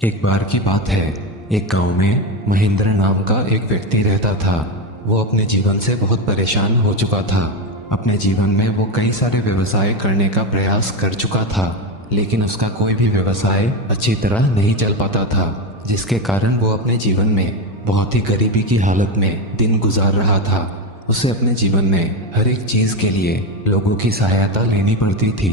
एक बार की बात है। एक गांव में महेंद्र नाम का एक व्यक्ति रहता था। वो अपने जीवन से बहुत परेशान हो चुका था। अपने जीवन में वो कई सारे व्यवसाय करने का प्रयास कर चुका था, लेकिन उसका कोई भी व्यवसाय अच्छी तरह नहीं चल पाता था, जिसके कारण वो अपने जीवन में बहुत ही गरीबी की हालत में दिन गुजार रहा था। उसे अपने जीवन में हर एक चीज के लिए लोगों की सहायता लेनी पड़ती थी।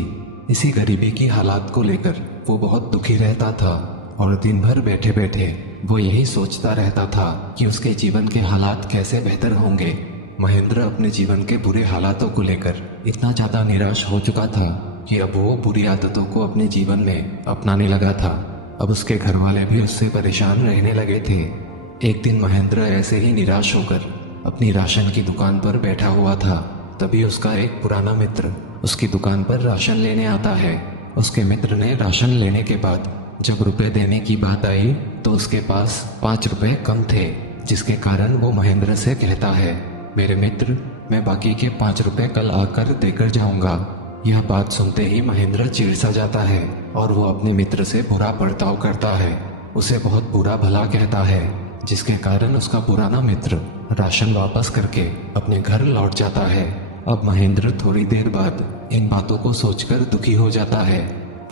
इसी गरीबी की हालात को लेकर वो बहुत दुखी रहता था और दिन भर बैठे बैठे वो यही सोचता रहता था कि उसके जीवन के हालात कैसे बेहतर होंगे। महेंद्र अपने जीवन के बुरे हालातों को लेकर इतना ज्यादा निराश हो चुका था कि अब वो बुरी आदतों को अपने जीवन में अपनाने लगा था। अब उसके घर वाले भी उससे परेशान रहने लगे थे। एक दिन महेंद्र ऐसे ही निराश होकर अपनी राशन की दुकान पर बैठा हुआ था। तभी उसका एक पुराना मित्र उसकी दुकान पर राशन लेने आता है। उसके मित्र ने राशन लेने के बाद जब रुपए देने की बात आई तो उसके पास 5 रुपए कम थे, जिसके कारण वो महेंद्र से कहता है, मेरे मित्र, मैं बाकी के 5 रुपए कल आकर देकर जाऊंगा। यह बात सुनते ही महेंद्र चिढ़ सा जाता है और वो अपने मित्र से बुरा बर्ताव करता है, उसे बहुत बुरा भला कहता है, जिसके कारण उसका पुराना मित्र राशन वापस करके अपने घर लौट जाता है। अब महेंद्र थोड़ी देर बाद इन बातों को सोचकर दुखी हो जाता है।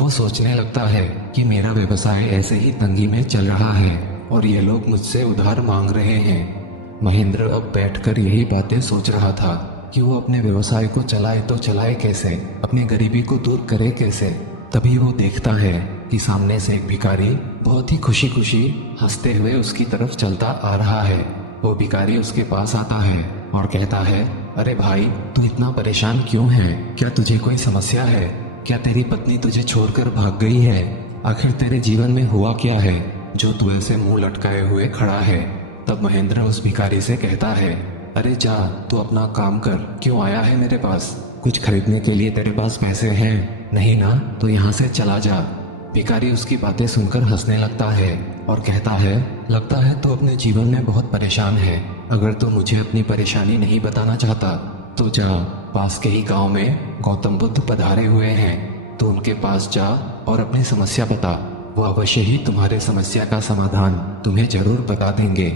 वो सोचने लगता है कि मेरा व्यवसाय ऐसे ही तंगी में चल रहा है और ये लोग मुझसे उधार मांग रहे हैं। महेंद्र अब बैठकर यही बातें सोच रहा था कि वो अपने व्यवसाय को चलाए तो चलाए कैसे, अपनी गरीबी को दूर करे कैसे। तभी वो देखता है कि सामने से एक भिखारी बहुत ही खुशी खुशी हंसते हुए उसकी तरफ चलता आ रहा है। वो भिखारी उसके पास आता है और कहता है, अरे भाई, तू इतना परेशान क्यों है? क्या तुझे कोई समस्या है? क्या तेरी पत्नी तुझे छोड़कर भाग गई है? आखिर तेरे जीवन में हुआ क्या है जो तू ऐसे मुंह लटकाए हुए खड़ा है? तब महेंद्र उस भिखारी से कहता है, अरे जा, तू अपना काम कर। क्यों आया है मेरे पास? कुछ खरीदने के लिए तेरे पास पैसे हैं? नहीं ना? तो यहाँ से चला जा। भिखारी उसकी बातें सुनकर हंसने लगता है और कहता है, लगता है तू अपने जीवन में बहुत परेशान है। अगर तू मुझे अपनी परेशानी नहीं बताना चाहता तो जा, पास के ही गांव में गौतम बुद्ध पधारे हुए हैं, तो उनके पास जा और अपनी समस्या बता। वो अवश्य ही तुम्हारे समस्या का समाधान तुम्हें जरूर बता देंगे।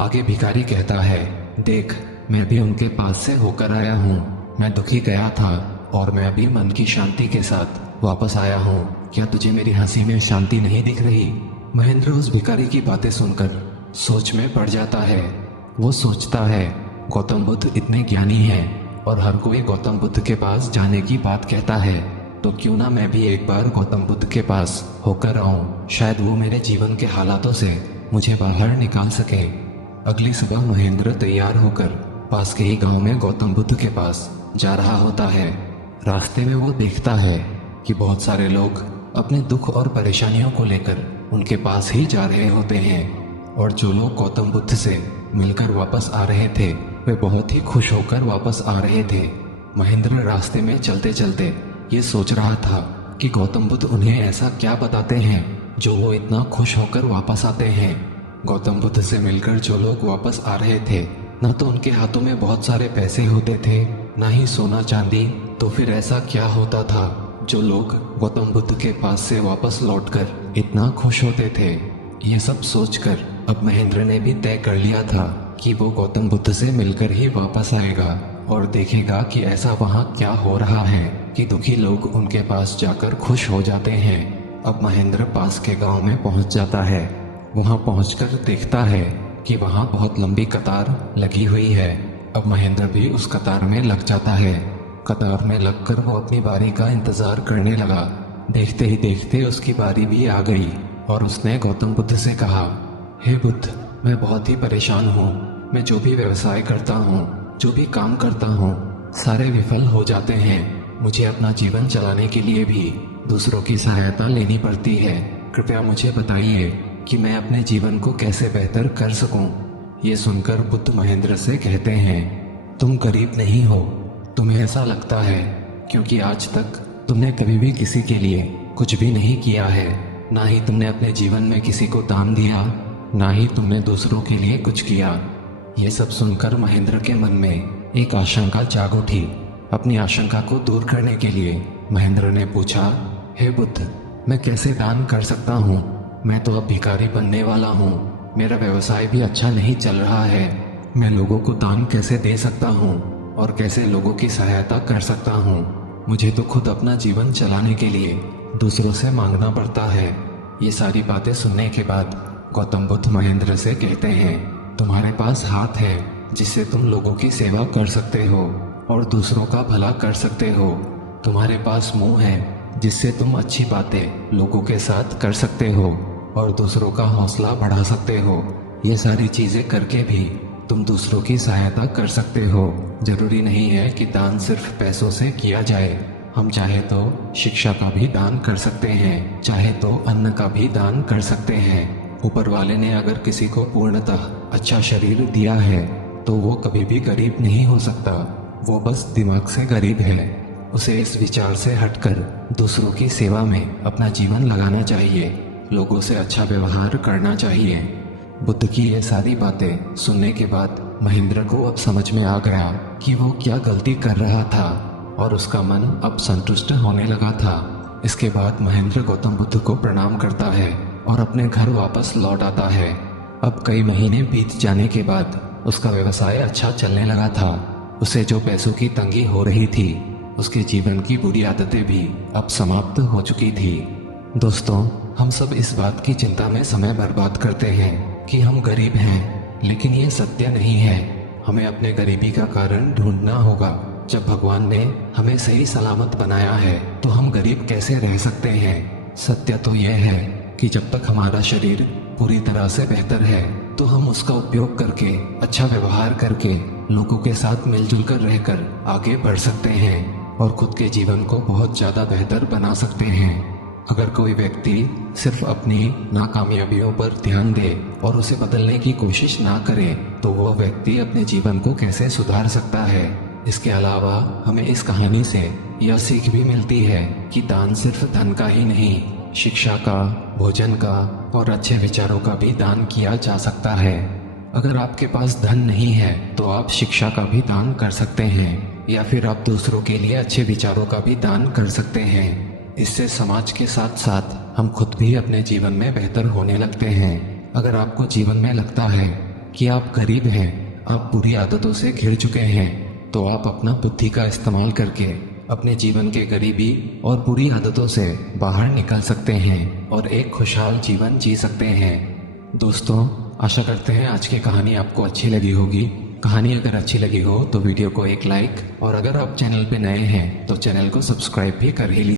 आगे भिखारी कहता है, देख, मैं भी उनके पास से होकर आया हूँ। मैं दुखी गया था और मैं अभी मन की शांति के साथ वापस आया हूँ। क्या तुझे मेरी हंसी में शांति नहीं दिख रही? महेंद्र उस भिखारी की बातें सुनकर सोच में पड़ जाता है। वो सोचता है, गौतम बुद्ध इतने ज्ञानी हैं और हर कोई गौतम बुद्ध के पास जाने की बात कहता है, तो क्यों ना मैं भी एक बार गौतम बुद्ध के पास होकर आऊं। शायद वो मेरे जीवन के हालातों से मुझे बाहर निकाल सके। अगली सुबह महेंद्र तैयार होकर पास के ही गांव में गौतम बुद्ध के पास जा रहा होता है। रास्ते में वो देखता है कि बहुत सारे लोग अपने दुख और परेशानियों को लेकर उनके पास ही जा रहे होते हैं, और जो लोग गौतम बुद्ध से मिलकर वापस आ रहे थे वे बहुत ही खुश होकर वापस आ रहे थे। महेंद्र रास्ते में चलते चलते ये सोच रहा था कि गौतम बुद्ध उन्हें ऐसा क्या बताते हैं जो वो इतना खुश होकर वापस आते हैं। गौतम बुद्ध से मिलकर जो लोग वापस आ रहे थे, न तो उनके हाथों में बहुत सारे पैसे होते थे, न ही सोना चांदी। तो फिर ऐसा क्या होता था जो लोग गौतम बुद्ध के पास से वापस लौटकर इतना खुश होते थे? ये सब सोचकर अब महेंद्र ने भी तय कर लिया था कि वो गौतम बुद्ध से मिलकर ही वापस आएगा और देखेगा कि ऐसा वहाँ क्या हो रहा है कि दुखी लोग उनके पास जाकर खुश हो जाते हैं। अब महेंद्र पास के गांव में पहुंच जाता है। वहां पहुंचकर देखता है कि वहां बहुत लंबी कतार लगी हुई है। अब महेंद्र भी उस कतार में लग जाता है। कतार में लगकर वो अपनी बारी का इंतजार करने लगा। देखते ही देखते उसकी बारी भी आ गई और उसने गौतम बुद्ध से कहा, हे बुद्ध, मैं बहुत ही परेशान हूँ। मैं जो भी व्यवसाय करता हूँ, जो भी काम करता हूँ, सारे विफल हो जाते हैं। मुझे अपना जीवन चलाने के लिए भी दूसरों की सहायता लेनी पड़ती है। कृपया मुझे बताइए कि मैं अपने जीवन को कैसे बेहतर कर सकूं। ये सुनकर बुद्ध महेंद्र से कहते हैं, तुम गरीब नहीं हो, तुम्हें ऐसा लगता है क्योंकि आज तक तुमने कभी भी किसी के लिए कुछ भी नहीं किया है। ना ही तुमने अपने जीवन में किसी को दान दिया, ना ही तुमने दूसरों के लिए कुछ किया। ये सब सुनकर महेंद्र के मन में एक आशंका जाग उठी। अपनी आशंका को दूर करने के लिए महेंद्र ने पूछा, हे बुद्ध, मैं कैसे दान कर सकता हूँ? मैं तो अब भिखारी बनने वाला हूँ। मेरा व्यवसाय भी अच्छा नहीं चल रहा है। मैं लोगों को दान कैसे दे सकता हूँ और कैसे लोगों की सहायता कर सकता हूँ। मुझे तो खुद अपना जीवन चलाने के लिए दूसरों से मांगना पड़ता है। ये सारी बातें सुनने के बाद गौतम बुद्ध महेंद्र से कहते हैं, तुम्हारे पास हाथ है जिससे तुम लोगों की सेवा कर सकते हो और दूसरों का भला कर सकते हो। तुम्हारे पास मुंह है जिससे तुम अच्छी बातें लोगों के साथ कर सकते हो और दूसरों का हौसला बढ़ा सकते हो। ये सारी चीजें करके भी तुम दूसरों की सहायता कर सकते हो। जरूरी नहीं है कि दान सिर्फ पैसों से किया जाए। हम चाहे तो शिक्षा का भी दान कर सकते हैं, चाहे तो अन्न का भी दान कर सकते हैं। ऊपर वाले ने अगर किसी को पूर्णतः अच्छा शरीर दिया है तो वो कभी भी गरीब नहीं हो सकता। वो बस दिमाग से गरीब है। उसे इस विचार से हटकर दूसरों की सेवा में अपना जीवन लगाना चाहिए, लोगों से अच्छा व्यवहार करना चाहिए। बुद्ध की ये सारी बातें सुनने के बाद महेंद्र को अब समझ में आ गया कि वो क्या गलती कर रहा था और उसका मन अब संतुष्ट होने लगा था। इसके बाद महेंद्र गौतम बुद्ध को प्रणाम करता है और अपने घर वापस लौट आता है। अब कई महीने बीत जाने के बाद उसका व्यवसाय अच्छा चलने लगा था। उसे जो पैसों की तंगी हो रही थी, उसके जीवन की बुरी आदतें भी अब समाप्त हो चुकी थी। दोस्तों, हम सब इस बात की चिंता में समय बर्बाद करते हैं कि हम गरीब हैं, लेकिन ये सत्य नहीं है। हमें अपने गरीबी का कारण ढूंढना होगा। जब भगवान ने हमें सही सलामत बनाया है तो हम गरीब कैसे रह सकते हैं? सत्य तो यह है कि जब तक हमारा शरीर पूरी तरह से बेहतर है तो हम उसका उपयोग करके, अच्छा व्यवहार करके, लोगों के साथ मिलजुल कर रहकर आगे बढ़ सकते हैं और खुद के जीवन को बहुत ज़्यादा बेहतर बना सकते हैं। अगर कोई व्यक्ति सिर्फ अपनी नाकामयाबियों पर ध्यान दे और उसे बदलने की कोशिश ना करे तो वह व्यक्ति अपने जीवन को कैसे सुधार सकता है? इसके अलावा हमें इस कहानी से यह सीख भी मिलती है कि दान सिर्फ धन का ही नहीं, शिक्षा का, भोजन का और अच्छे विचारों का भी दान किया जा सकता है। अगर आपके पास धन नहीं है तो आप शिक्षा का भी दान कर सकते हैं या फिर आप दूसरों के लिए अच्छे विचारों का भी दान कर सकते हैं। इससे समाज के साथ साथ हम खुद भी अपने जीवन में बेहतर होने लगते हैं। अगर आपको जीवन में लगता है कि आप गरीब हैं, आप बुरी आदतों से घिर चुके हैं, तो आप अपना बुद्धि का इस्तेमाल करके अपने जीवन के गरीबी और बुरी आदतों से बाहर निकल सकते हैं और एक खुशहाल जीवन जी सकते हैं। दोस्तों, आशा करते हैं आज की कहानी आपको अच्छी लगी होगी। कहानी अगर अच्छी लगी हो तो वीडियो को एक लाइक और अगर आप चैनल पे नए हैं तो चैनल को सब्सक्राइब भी कर ही लीजिए।